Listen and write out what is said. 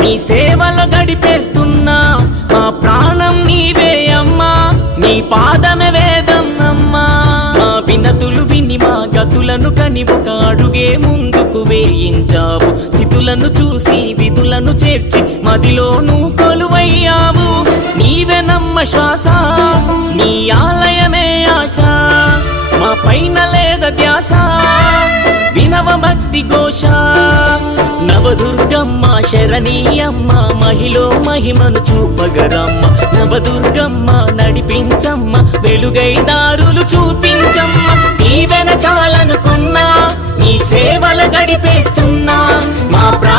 నీ సేవలు గడిపేస్తున్నా. మా ప్రాణం నీవే అమ్మా. నీ పాదమే వేదం అమ్మా. మా వినతులు విని మా గతులను కని ఒక అడుగే ముందుకు వేయించావు. స్థితులను చూసి విధులను చేర్చి మదిలో నువ్వు కొలువయ్యావు. నీవే నమ్మ శ్వాస నీ ఆలయమే ఆశ. మా పైన లేద ధ్యాస వినవ భక్తి ఘోష. నవదుర్గమ్మ శరణీయమ్మ మహిలో మహిమను చూపగరమ్మ నవదుర్గమ్మ నడిపించమ్మ వెలుగై దారులు చూపించమ్మ నీవెన చాలనుకున్నా నీ సేవలు గడిపేస్తున్నా మా ప్రా